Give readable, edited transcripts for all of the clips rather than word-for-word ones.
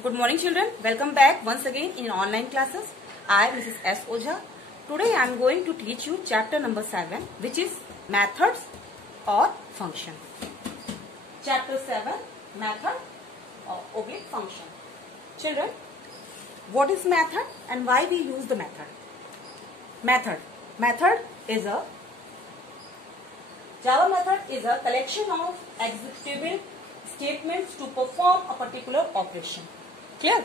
Good morning children. Welcome back once again in online classes. I Mrs. S. Ojha. Today I am going to teach you chapter number 7, which is methods or function. Chapter 7, method or oblique function. Children, what is method and why we use the method? Method is a Java method is a collection of executable statements to perform a particular operation. Clear?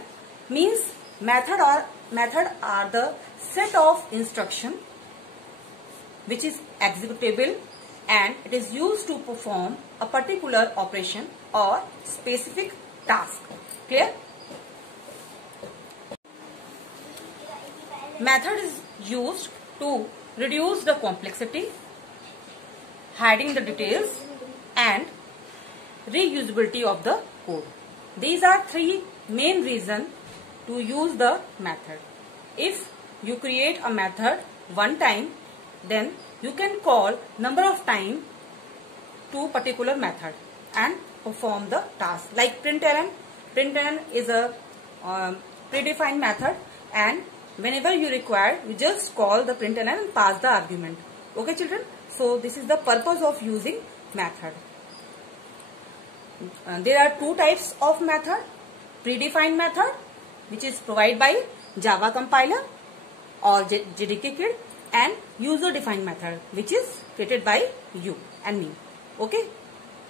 Means method are the set of instruction which is executable and it is used to perform a particular operation or specific task. Clear? Method is used to reduce the complexity, hiding the details and reusability of the code. These are three main reasons to use the method. If you create a method one time, then you can call number of times to particular method and perform the task. Like println is a predefined method, and whenever you require, you just call the println and pass the argument. Okay children? So this is the purpose of using method. There are two types of method: predefined method, which is provided by Java compiler or JDK Kit, and user defined method, which is created by you and me, okay,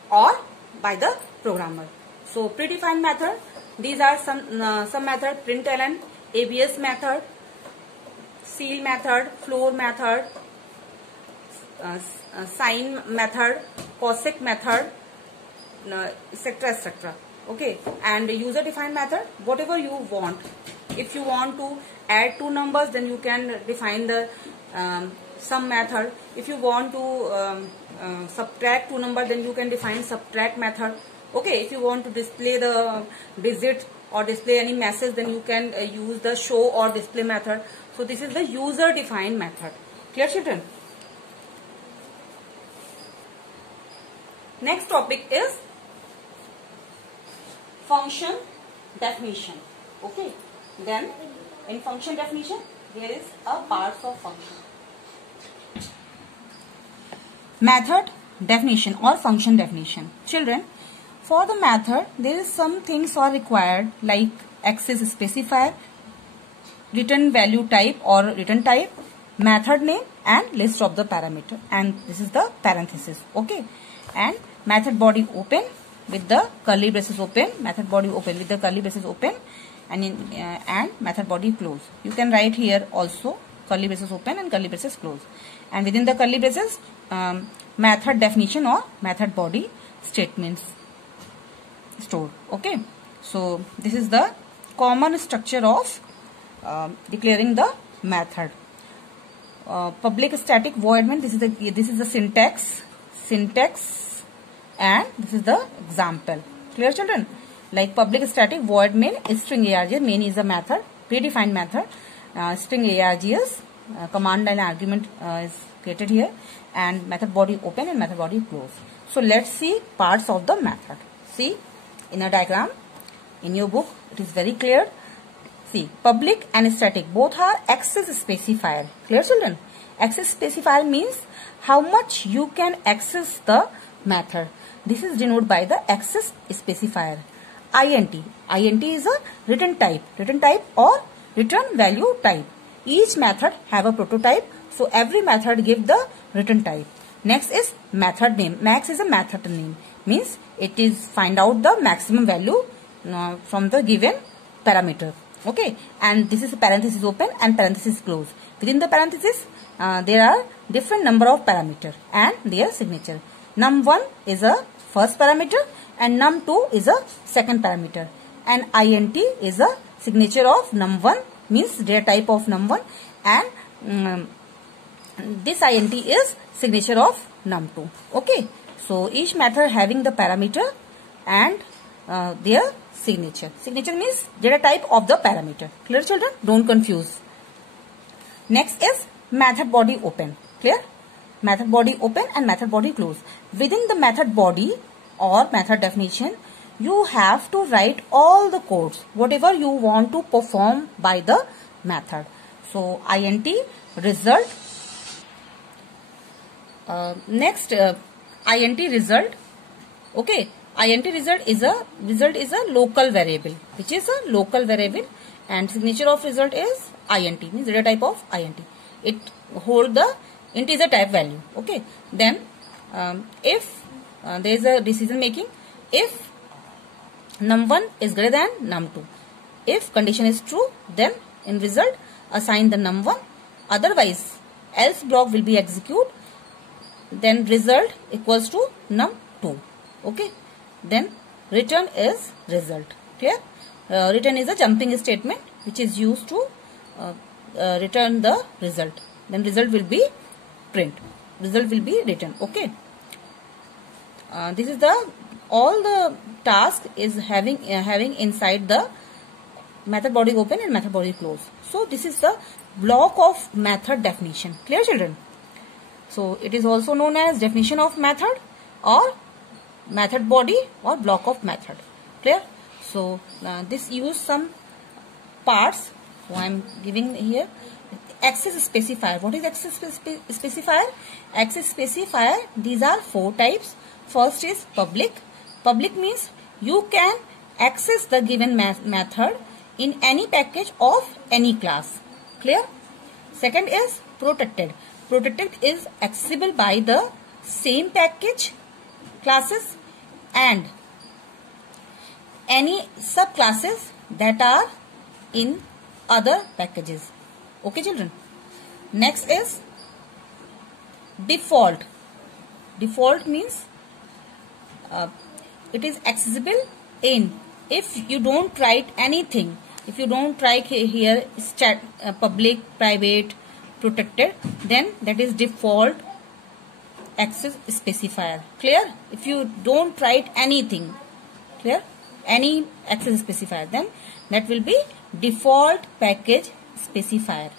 or by the programmer. So predefined method, these are some method: println, ABS method, seal method, floor method, sign method, cosec method, etc. Okay, and user defined method, whatever you want. If you want to add two numbers, then you can define the sum method. If you want to subtract two numbers, then you can define subtract method. Okay, if you want to display the digit or display any message, then you can use the show or display method. So this is the user defined method. Clear children? Next topic is function definition. Okay, then in function definition there is a parts of function. Method definition or function definition. Children, for the method there is some things are required, like access specifier, return value type or return type, method name and list of the parameter, and this is the parenthesis. Okay, and method body open with the curly braces open, method body open with the curly braces open, and method body close. You can write here also curly braces open and curly braces close, and within the curly braces method definition or method body statements stored. Okay, so this is the common structure of declaring the method. Public static void main, this is the syntax, and this is the example. Clear children? Like public static void main string args, main is a method, predefined method, string args is command line argument is created here, and method body open and method body close. So let's see parts of the method. See in a diagram in your book, it is very clear. See, public and static both are access specifier. Clear children? Access specifier means how much you can access the method. This is denoted by the access specifier. int is a return type or return value type. Each method have a prototype, so every method give the return type. Next is method name. Max is a method name, means it is find out the maximum value from the given parameter. Okay, and this is parenthesis open and parenthesis close. Within the parenthesis there are different number of parameter and their signature. Num1 is a first parameter and num2 is a second parameter, and int is a signature of num1, means data type of num1, and this int is signature of num2. Okay, so each method having the parameter and their signature. Signature means data type of the parameter. Clear children? Don't confuse. Next is method body open. Clear? Method body open and method body close. Within the method body or method definition, you have to write all the codes, whatever you want to perform by the method. So int result. Next, int result. Okay, int result is a local variable, which is a local variable, and signature of result is int, means data type of int. It hold the integer type value. Okay, then if there is a decision making, if num1 is greater than num2, if condition is true, then in result assign the num1, otherwise else block will be executed, then result equals to num2. Okay, then return is result. Clear? Return is a jumping statement which is used to return the result. Then result will be print. Result will be written. Okay. This is the all the task is having inside the method body open and method body close. So this is the block of method definition. Clear, children? So it is also known as definition of method or method body or block of method. Clear? So this use some parts. So I am giving here. Access specifier. What is access specifier? Access specifier, these are 4 types. First is public. Public means you can access the given method in any package of any class. Clear? Second is protected. Protected is accessible by the same package classes and any subclasses that are in other packages. Okay, children. Next is default. Default means it is accessible in, if you don't write anything, if you don't write here public, private, protected, then that is default access specifier. Clear? If you don't write anything, clear, any access specifier, then that will be default package specifier.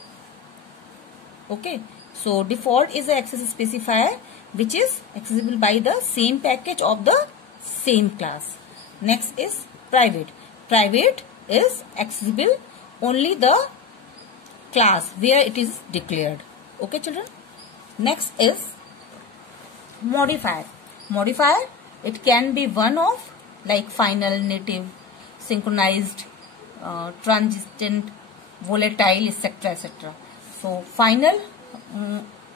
Okay, so default is the access specifier which is accessible by the same package of the same class. Next is private. Private is accessible only the class where it is declared. Okay, children. Next is modifier. Modifier, it can be one of like final, native, synchronized, transient, volatile, etc., etc. So final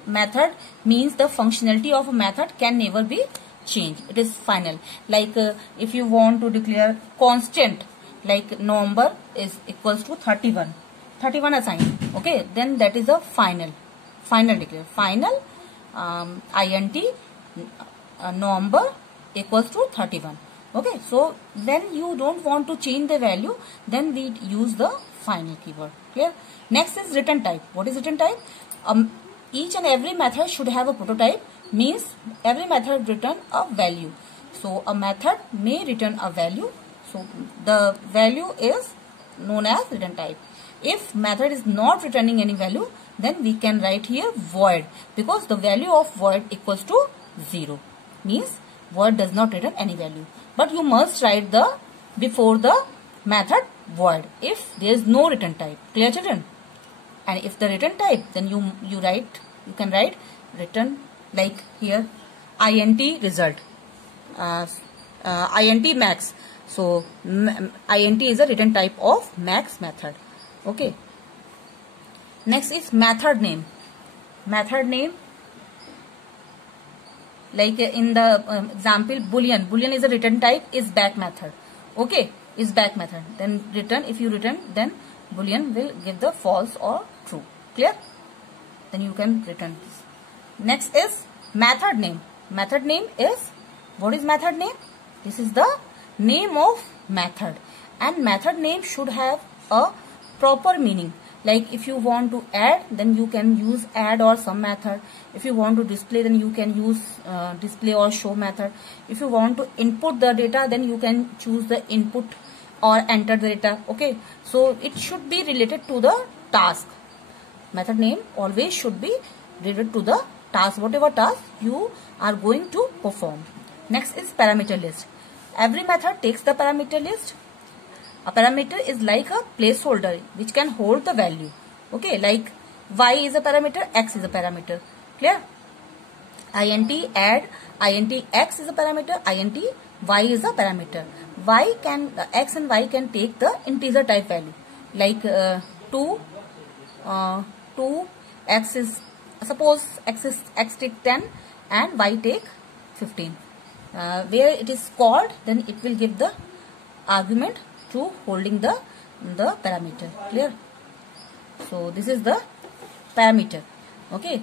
method means the functionality of a method can never be changed. It is final. Like if you want to declare constant, like number is equals to 31. 31 assigned. Okay, then that is a final. Final declare. Final int number equals to 31. Okay, so when you don't want to change the value, then we use the final keyword. Clear? Next is return type. What is return type? Each and every method should have a prototype, means every method return a value. So a method may return a value. So the value is known as return type. If method is not returning any value, then we can write here void, because the value of void equals to 0. Means void does not return any value. But you must write the before the method void if there is no return type. Clear, children? And if the return type, then you can write return, like here int result, int max. So int is a return type of max method. Okay. Next is method name. Method name, like in the example boolean. Boolean is a return type, is back method. Okay, is back method. Then return, if you return, then boolean will give the false or true. Clear? Then you can return this. Next is method name. Method name is, what is method name? This is the name of method, and method name should have a proper meaning. Like if you want to add, then you can use add or some method. If you want to display, then you can use display or show method. If you want to input the data, then you can choose the input or enter the data. Okay, so it should be related to the task. Method name always should be related to the task, whatever task you are going to perform. Next is parameter list. every method takes the parameter list. A parameter is like a placeholder which can hold the value. Okay, like y is a parameter, x is a parameter. Clear? Int add, int x is a parameter, int y is a parameter. X and y can take the integer type value, like 2 x is, suppose x take 10 and y take 15. Where it is called, then it will give the argument to holding the parameter. Clear? So this is the parameter. Okay.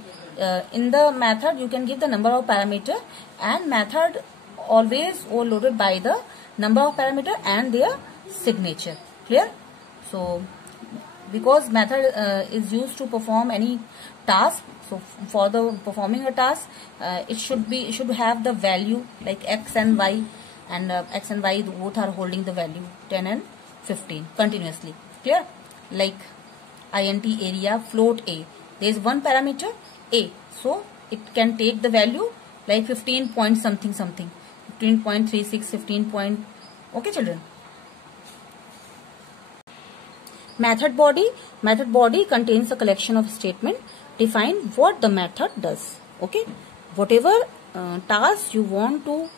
In the method you can give the number of parameter, and method always overloaded by the number of parameter and their signature. Clear? So because method is used to perform any task, so for the performing a task, it should have the value like x and y, and x and y both are holding the value 10 and 15 continuously. Clear? Like int area float a, there is one parameter a, so it can take the value like 15 point something, 15.36, 15 point. Okay children. Method body contains a collection of statements define what the method does. Okay, whatever task you want to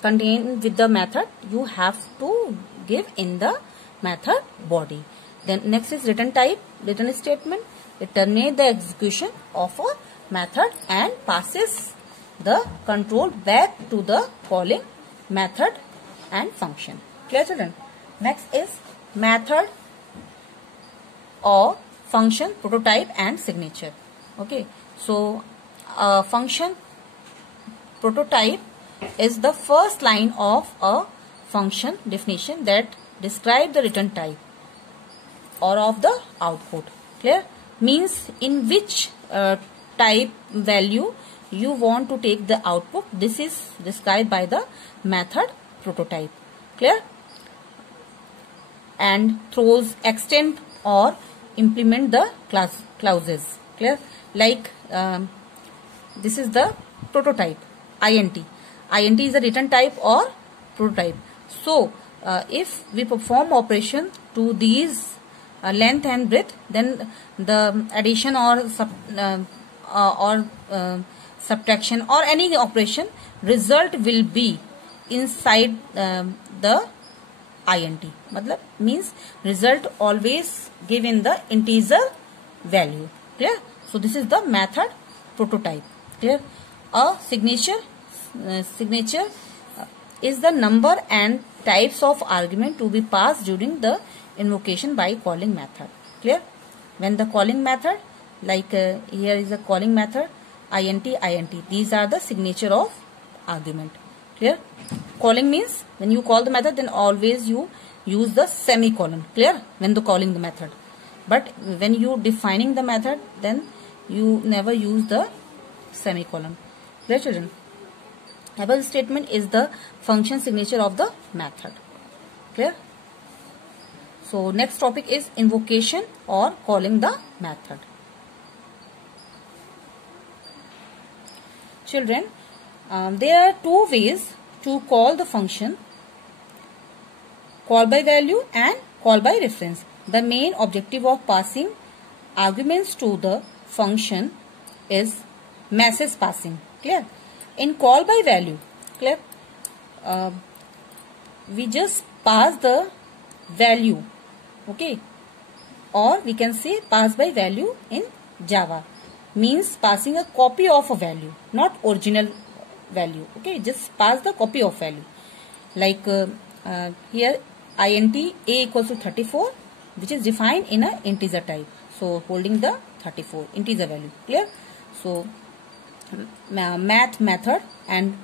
contain with the method, you have to give in the method body. Then next is return type. Return statement, it terminates the execution of a method and passes the control back to the calling method and function. Clear children? Next is method or function, prototype and signature. Okay, so function prototype is the first line of a function definition that describe the return type or of the output. Clear? Means in which type value you want to take the output. This is described by the method prototype. Clear? And throws, extend or implement the clauses. Clear? Like this is the prototype int. Int is a return type or prototype. So if we perform operation to these length and breadth, then the addition or subtraction or any operation result will be inside the int. Matlab means result always give in the integer value. Clear? So this is the method prototype. Clear? A signature is the number and types of argument to be passed during the invocation by calling method. Clear? When the calling method, like here is a calling method int, these are the signature of argument. Clear? Calling means when you call the method, then always you use the semicolon. Clear? When the calling the method. But when you defining the method, then you never use the semicolon. Clear children? Above statement is the function signature of the method. Clear? So next topic is invocation or calling the method. Children, there are two ways to call the function: call by value and call by reference. The main objective of passing arguments to the function is message passing. Clear? In call by value, clear? We just pass the value. Okay, or we can say pass by value in Java means passing a copy of a value, not original value. Okay, just pass the copy of value. Like here int a equals to 34, which is defined in a integer type. So holding the 34 integer value. Clear? So math method, and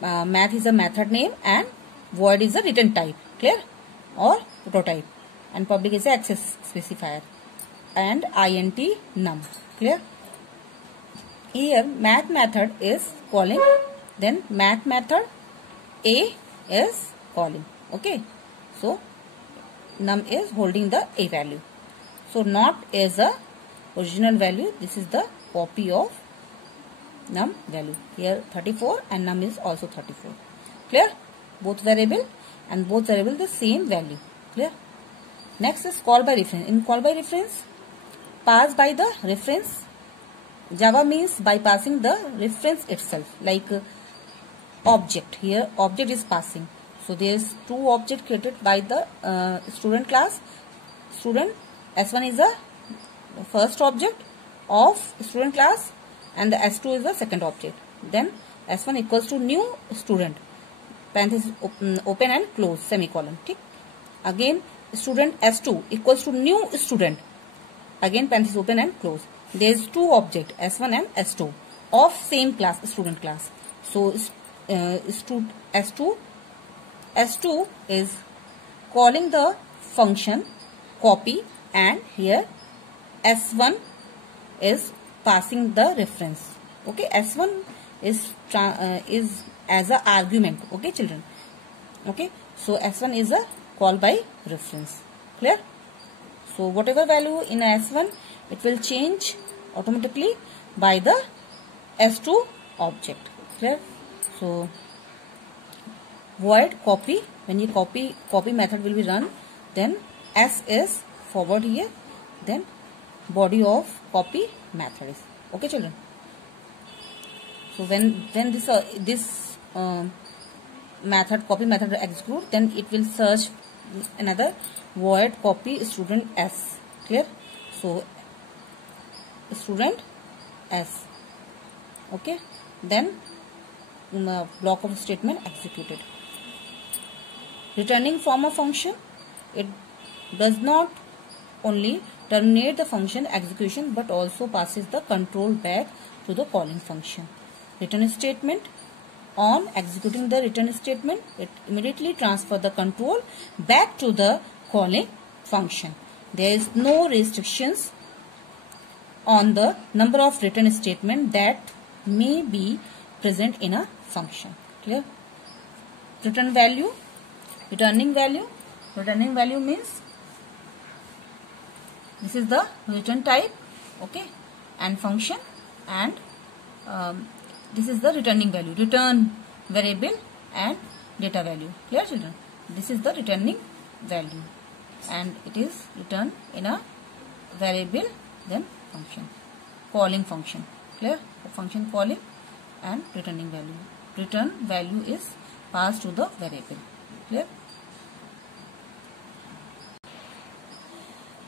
math is a method name and void is a return type. Clear? Or prototype, and public is a access specifier, and int num. Clear? Here math method is calling, then math method a is calling. Okay, so num is holding the a value. So not is a original value, this is the copy of num value. Here 34 and num is also 34. Clear? both variable and both variable the same value. Clear? Next is call by reference. In call by reference, pass by the reference. Java means bypassing the reference itself, like object. Here object is passing. So there is two objects created by the student class. Student S1 is the first object of student class and the S2 is the second object. Then S1 equals to new student, parenthesis open and close, semicolon. Okay? Again student S2 equals to new student, again parenthesis open and close. There is two objects S1 and S2 of same class, student class. So S2 is calling the function copy, and here S1 is passing the reference. Okay, S1 is as a argument. Okay, children. Okay, so S1 is a call by reference. Clear? So whatever value in S1, it will change automatically by the S2 object. Clear? So void copy, when you copy method will be run, then S is forward here, then body of copy method is. Okay, children. So when this method, copy method execute, then it will search another void copy student S. Clear? So student S. Okay, then block of statement executed. Returning from a function, it does not only terminate the function execution but also passes the control back to the calling function. Return statement, on executing the return statement, it immediately transfers the control back to the calling function. There is no restrictions on the number of return statement that may be present in a function. Clear? Return value, returning value. Returning value means this is the return type, okay, and function, and this is the returning value, return variable and data value. Clear, children? This is the returning value and it is returned in a variable, then function, calling function. Clear? Function calling and returning value. Return value is passed to the variable. Clear?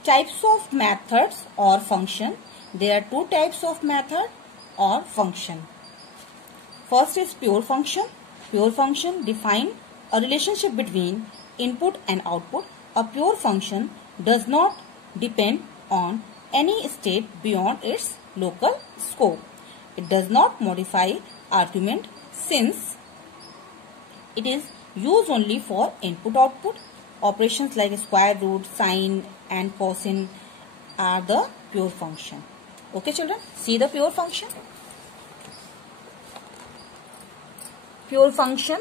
Types of methods or function. There are two types of method or function. First is pure function. Pure function define a relationship between input and output. A pure function does not depend on any state beyond its local scope. It does not modify argument since it is used only for input-output. Operations like square root, sine and cosine are the pure function. Okay, children? See the pure function. Pure function,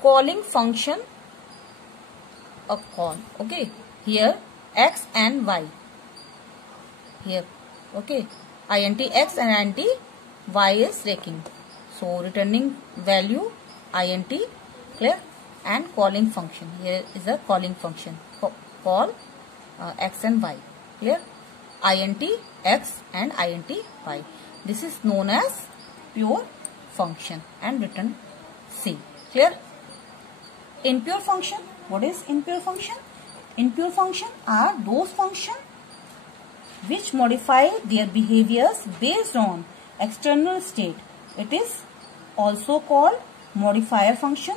calling function, a call. Okay, here x and y. Here, okay, int x and int y is raking. So returning value int, clear, and calling function. Here is a calling function. Call x and y. Clear? Int x and int y. This is known as pure function and return C. Clear? Impure function. What is impure function? Impure function are those functions which modify their behaviors based on external state. It is also called modifier function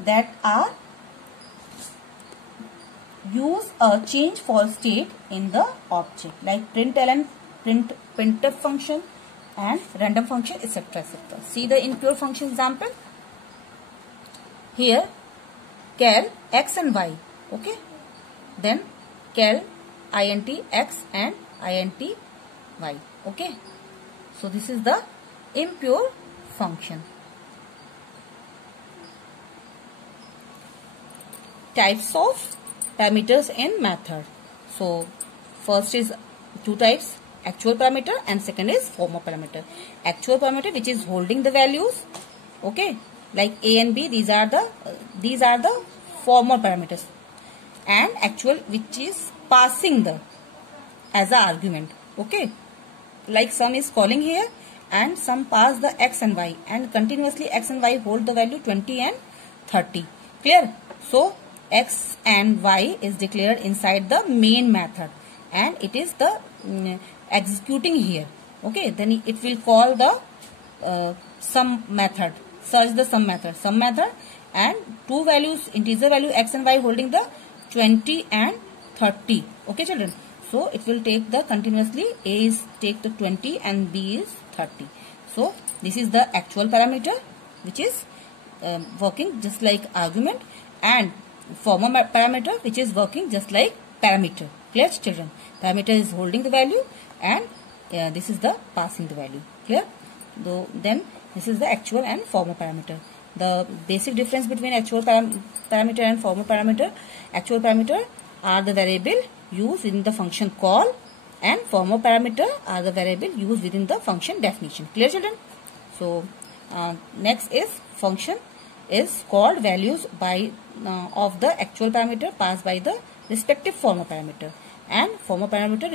that are use a change for state in the object, like println, printf function and random function, etc. etc. See the impure function example. Here cal x and y, okay, then cal int x and int y, okay. So this is the impure function. Types of parameters in method. So first is two types, actual parameter and second is formal parameter. Actual parameter which is holding the values, okay, like A and B, these are the former parameters, and actual, which is passing the as a argument. Okay, like sum is calling here, and sum pass the x and y, and continuously x and y hold the value 20 and 30. Clear? So x and y is declared inside the main method, and it is the executing here. Okay, then it will call the sum method, search the sum method, and two values, integer value x and y holding the 20 and 30. Okay children, so it will take the continuously, A is take the 20 and B is 30. So this is the actual parameter which is working just like argument, and former parameter which is working just like parameter. Clear children? Parameter is holding the value, and this is the passing the value. Clear? Then this is the actual and former parameter. The basic difference between actual parameter and former parameter: actual parameter are the variable used within the function call, and former parameter are the variable used within the function definition. Clear children? So next is function is called values by of the actual parameter passed by the respective former parameter, and former parameter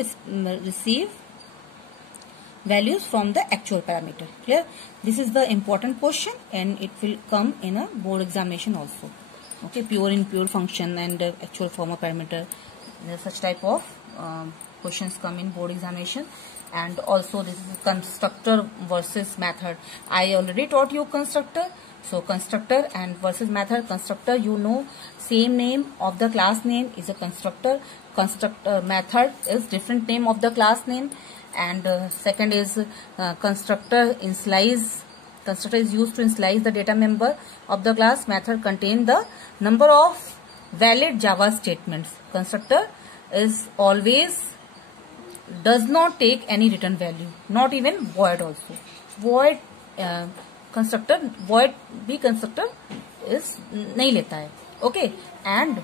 receive values from the actual parameter. Clear? This is the important question, and it will come in a board examination also. Okay, pure and impure function and actual former parameter, such type of questions come in board examination. And also this is constructor versus method. I already taught you constructor. So constructor and versus method. Constructor, you know, same name of the class name is a constructor. Constructor method is different name of the class name. And second is constructor initialize. Constructor is used to initialize the data member of the class. Method contain the number of valid Java statements. Constructor is always does not take any return value, not even void also. Void constructor, void भी constructor is नहीं लेता है. Okay, and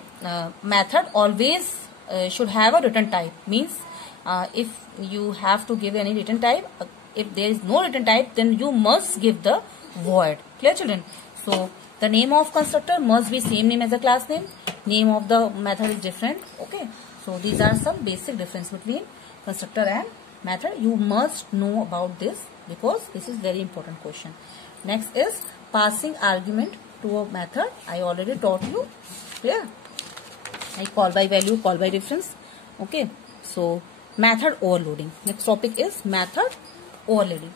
method always should have a return type. Means if you have to give any return type, if there is no return type, then you must give the void. Clear children? So the name of constructor must be same name as the class name. Name of the method is different. Okay, so these are some basic difference between constructor and method. You must know about this because this is very important question. Next is passing argument to a method. I already taught you. Clear? Like call by value, call by reference. Okay, so method overloading. Next topic is method overloading.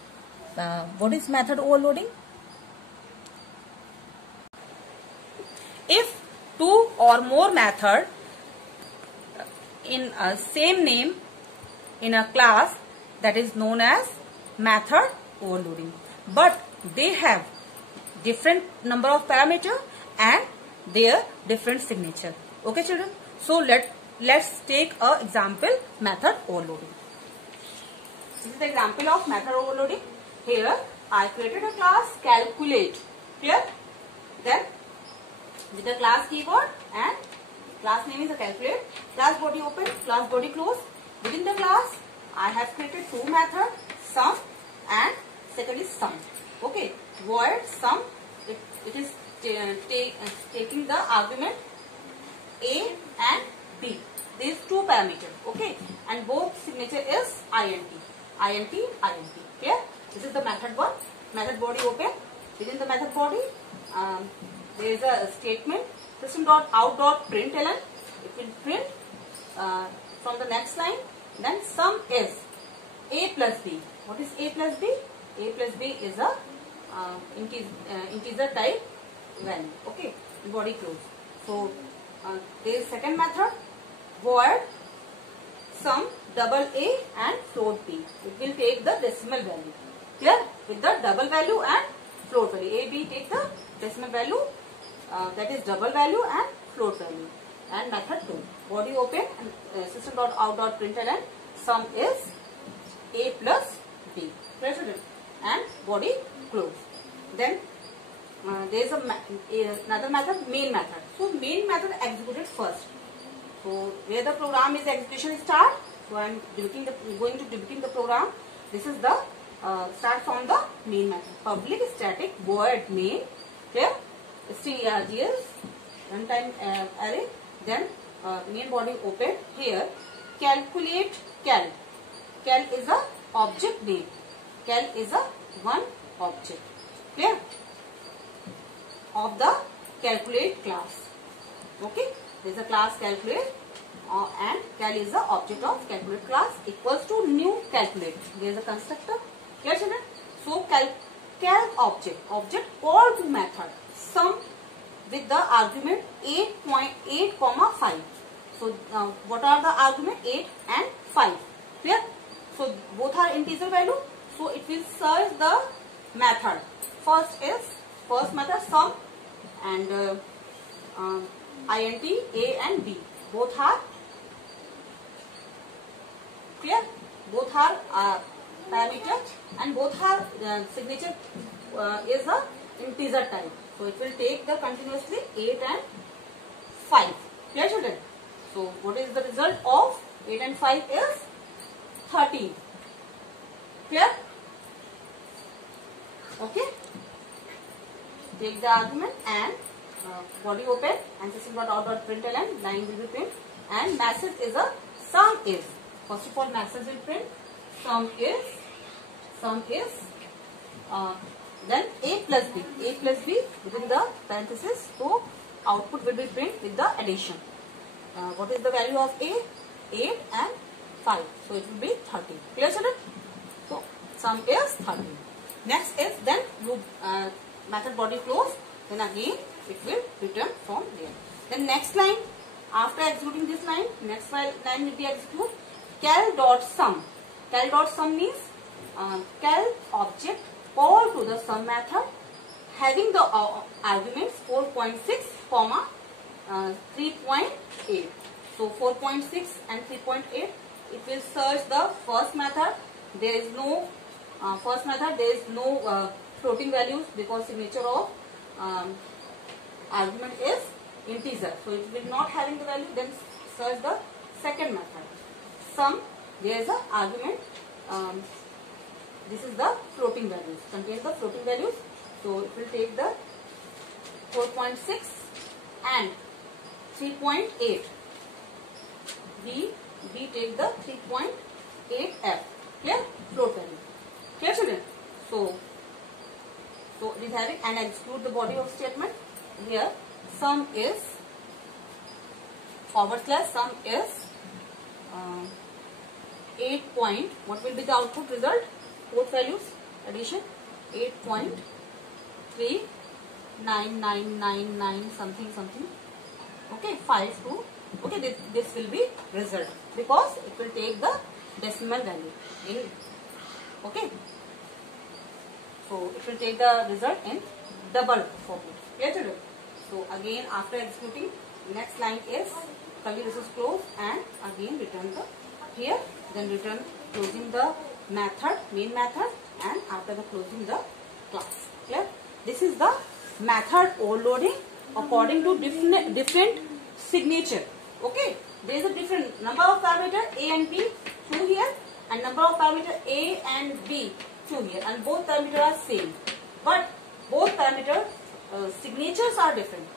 What is method overloading? If two or more method in a same name in a class, that is known as method overloading, but they have different number of parameter and their different signature. Okay children, so let's take a example method overloading. This is the example of method overloading. Here I created a class calculate. Clear? Then with the class keyword and class name is a calculate. Class body open, class body close. Within the class I have created two methods, sum and second is sum. Okay, void sum, it is taking the argument A and B. These two parameters. Okay, and both signature is int. Clear? This is the method one. Method body open. Within the method body, there is a statement system.out.println. It will print from the next line. Then sum is A plus B. What is A plus B? A plus B is a integer type value. Okay, body close. So there is second method, void sum double A and float B. It will take the decimal value. Clear? With the double value and float value. A, B take the decimal value, that is double value and float value. And method 2, body open and system.out.println, sum is A plus B. Clear children? And body close. Then there is another method, main method. So main method executed first. So where the program is execution start. So I am going to debuging the program. This is the start from the main method. Public static void main Clear? String args runtime array. Then main body open. Here calculate cal. Cal is a object name. Cal is a one object. Clear? Of the calculate class. Okay. There is a class calculate and cal is the object of calculate class equals to new calculate. There is a constructor. Clear children? So cal object called to method sum with the argument 8.8, 5. So what are the argument 8 and 5? Clear? So both are integer value. So it will search the method. First method sum and int a and b. Both are clear. Both are parameter and both are signature is a integer type. So it will take the continuously 8 and 5. Clear children? So what is the result of 8 and 5 is 13. Clear? Okay. Take the argument and body open and system.out.println line will be print and message is a sum is. First of all message will print sum is then a plus b within the parenthesis. So output will be print with the addition. What is the value of a? 8 and 5. So it will be 13. Clear children? So sum is 13. Next is then loop method body close. Then again it will return from there. Then next line, after executing this line, next line will be execute cal.sum. Cal.sum means cal object call to the sum method having the arguments 4.6, 3.8. So 4.6 and 3.8, it will search the first method. There is no first method. There is no floating values because signature of argument is integer. So it will not having the value. Then search the second method. Sum. There is a argument. This is the floating values. Contains the floating values. So it will take the 4.6 and 3.8. B take the 3.8F. Clear? Float value. Clear children? So it is having and execute the body of statement. Here sum is / sum is 8 point. What will be the output result? Both values addition 8.39999 something. Okay, 5 to. Okay, this will be result because it will take the decimal value in. Okay, so it will take the result in double format. Clear children? So again after executing, next line is curly braces close and again return the here. Then return closing the method, main method, and after the closing the class. Clear? This is the method overloading according to different signature. Okay, there is a different number of parameter A and B through here, and number of parameter A and B through here, and both parameters are same. But both parameter signatures are different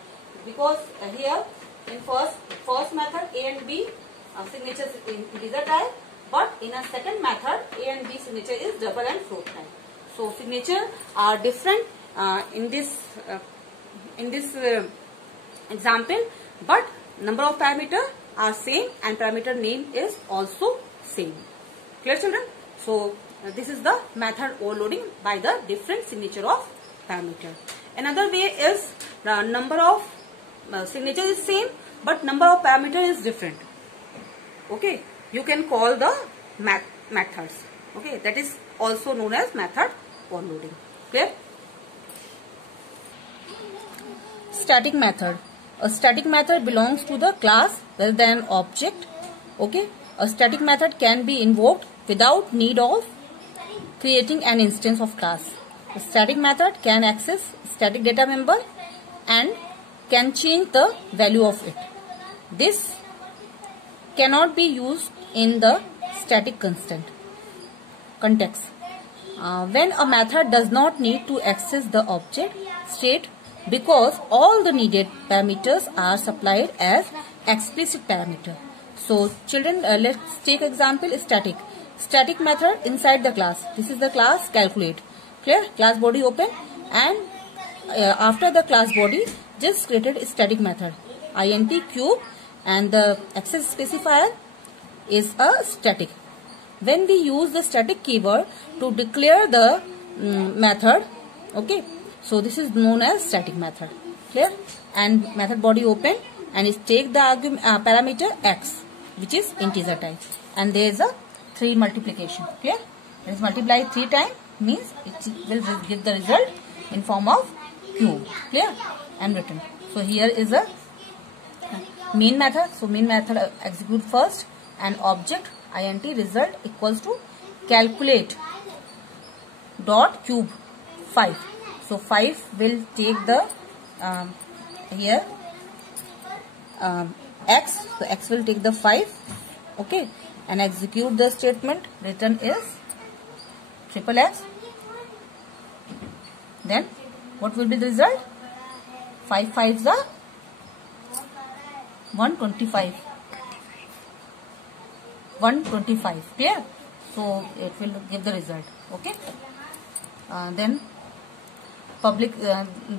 because here in first method A and B signatures in integer type. But in a second method, A and B signature is double and float type. So signature are different in this example, but number of parameter are same and parameter name is also same. Clear children? So this is the method overloading by the different signature of parameter. Another way is the number of signature is same, but number of parameter is different. Okay. You can call the methods. Okay, that is also known as method overloading. Clear? Static method. A static method belongs to the class rather than an object. Okay, a static method can be invoked without need of creating an instance of class. A static method can access static data member and can change the value of it. This cannot be used in the static context. When a method does not need to access the object state because all the needed parameters are supplied as explicit parameter. So children, let's take example static. Static method inside the class. This is the class calculate. Clear? Class body open, and after the class body just created a static method int cube, and the access specifier is a static. When we use the static keyword to declare the method, okay, so this is known as static method. Clear? And method body open, and it take the argument parameter x, which is integer type, and there is a 3 multiplication. Clear? It is multiplied 3 times, means it will give the result in form of cube. Clear? And written. So here is a main method. So main method execute first, and object int result equals to calculate dot cube 5. So 5 will take the here x. So x will take the 5. Okay, and execute the statement. Return is triple x. Then what will be the result? 5 5s are 125. 125. Clear? So it will give the result. Okay. Then public.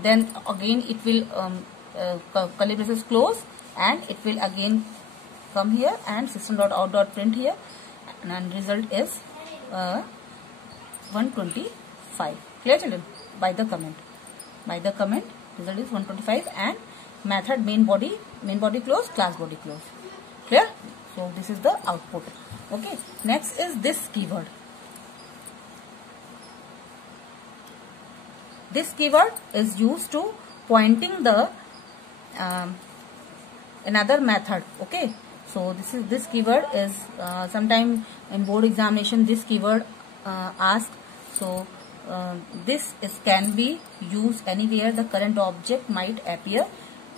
Then again it will curly braces close, and it will again come here, and system.out.print here, and result is 125. Clear, children? By the comment. By the comment, result is 125, and method main body close, class body close. Clear? So this is the output. Okay. Next is this keyword. This keyword is used to pointing the another method. Okay. So this keyword is sometime in board examination this keyword asked. So this can be used anywhere the current object might appear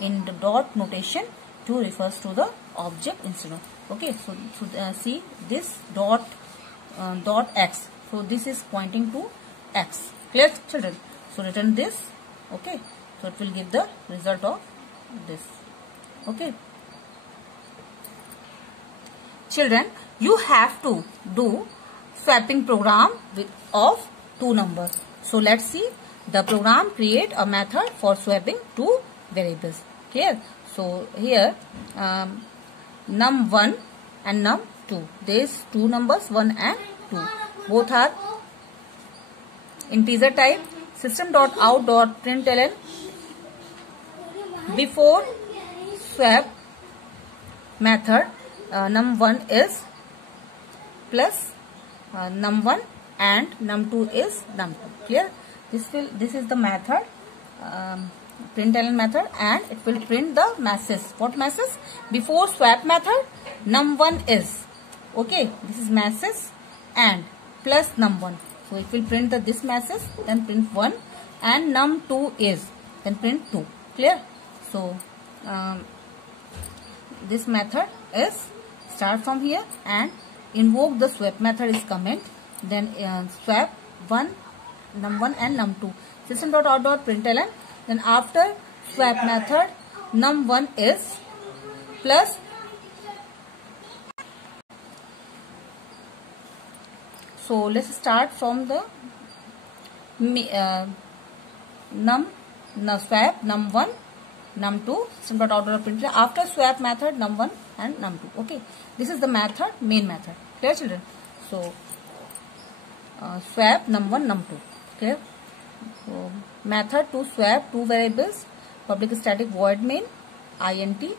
in the dot notation to refers to the object instead of. Okay, so see this dot x. So this is pointing to x. Clear, children? So return this. Okay, so it will give the result of this. Okay, children, you have to do swapping program of 2 numbers. So let's see. The program create a method for swapping 2 variables. Clear? So here num1 and num2. There is 2 numbers, 1 and 2. Both are integer type. System.out.println before swap method num1 is plus num1 and num2 is num2. Clear? This is the method println method, and it will print the masses. What masses? Before swap method num1 is. Okay, this is masses and plus num1. So it will print this masses, then print 1, and num2 is, then print 2. Clear? So this method is start from here, and invoke the swap method is comment, then swap 1 num1 and num2. System.out.println. Then after swap method num1 is plus so let's start from the swap num1 num2 system.out.println. After swap method num1 and num2. Okay, this is the method main method. Clear, children? So swap num1 num2. Clear? So method to swap 2 variables, public static void main int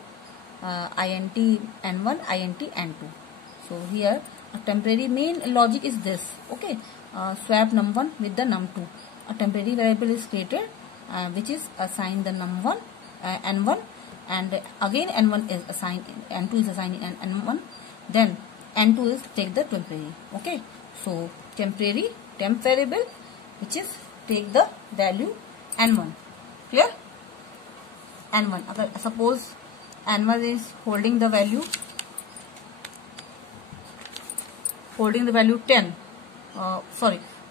n1 int n2. So here a temporary main logic is this. Okay, swap num1 with the num2. A temporary variable is created which is assigned the num1 n1, and again n1 is assigned, n2 is assigned n1, then n2 is take the temporary. Okay, so temporary temp variable which is take the value n1. Clear? n1. Suppose n1 is holding the value 10.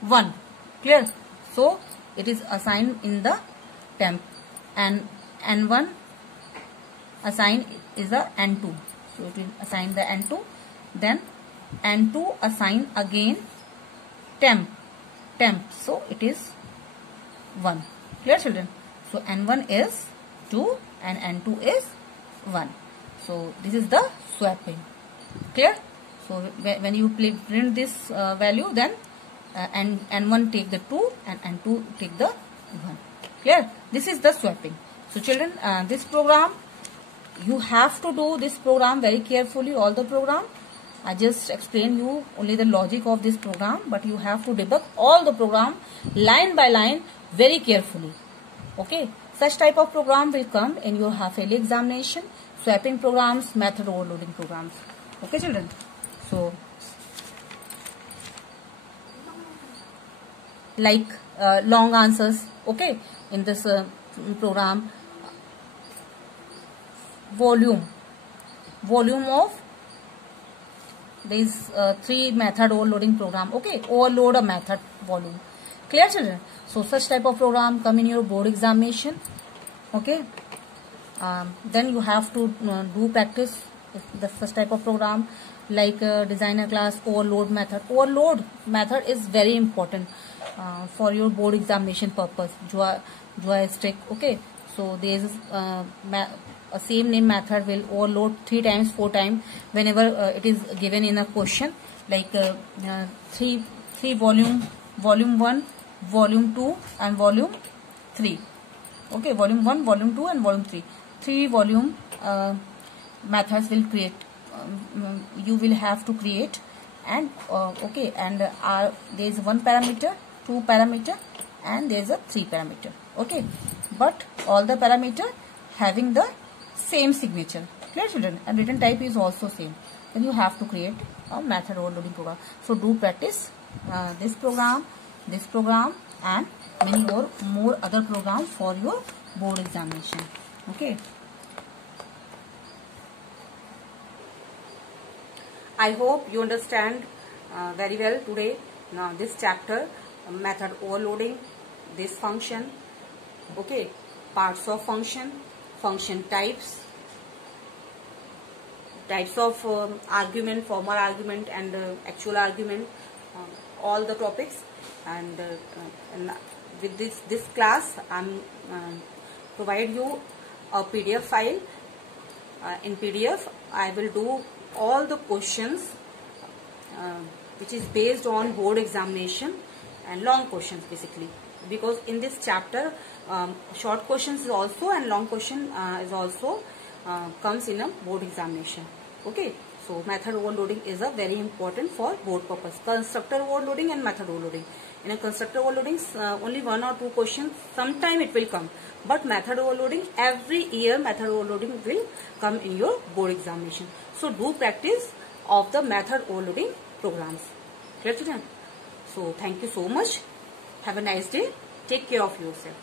1. Clear? So it is assigned in the temp, and N1 assign is a N2. So it will assign the N2. Then N2 assign again temp. So it is 1. Clear, children? So N1 is 2 and N2 is 1. So this is the swapping. Clear? So when you print this value, then N1 take the 2 and N2 take the 1. Clear? This is the swapping. So children, this program, you have to do this program very carefully, all the program. I just explain you only the logic of this program, but you have to debug all the program line by line very carefully. Okay, such type of program will come in your half-yearly examination, swapping programs, method overloading programs. Okay, children. So, like long answers, okay, in this program, volume of these 3 method overloading program. Okay, overload a method volume. Clear, children? So such type of program come in your board examination. Okay, then you have to do practice the first type of program, like designer class, overload method. Overload method is very important for your board examination purpose. Joystick. Okay, so there is a same name method will overload 3 times, 4 times whenever it is given in a question, like 3 volume 1, volume 2 and volume 3. Okay, volume 1, volume 2 and volume 3. 3 volume methods will create. You will have to create, and okay, and there is 1 parameter, 2 parameter, and there is a 3 parameter. Okay, but all the parameter having the same signature. Clear, children? And written type is also same. Then you have to create a method overloading program. So do practice this program, and many more other programs for your board examination. Okay. I hope you understand very well today. Now this chapter, method overloading, this function. Okay, parts of function, function types of argument, formal argument and actual argument, all the topics. And with this class, I'm provide you a PDF file. In PDF, I will do all the questions which is based on board examination and long questions basically, because in this chapter short questions is also and long question is also comes in a board examination. Okay, so method overloading is a very important for board purpose. Constructor overloading and method overloading. In a constructor overloading, only 1 or 2 questions sometime it will come, but method overloading, every year method overloading will come in your board examination. So do practice of the method overloading programs. Clear, children? So thank you so much. Have a nice day. Take care of yourself.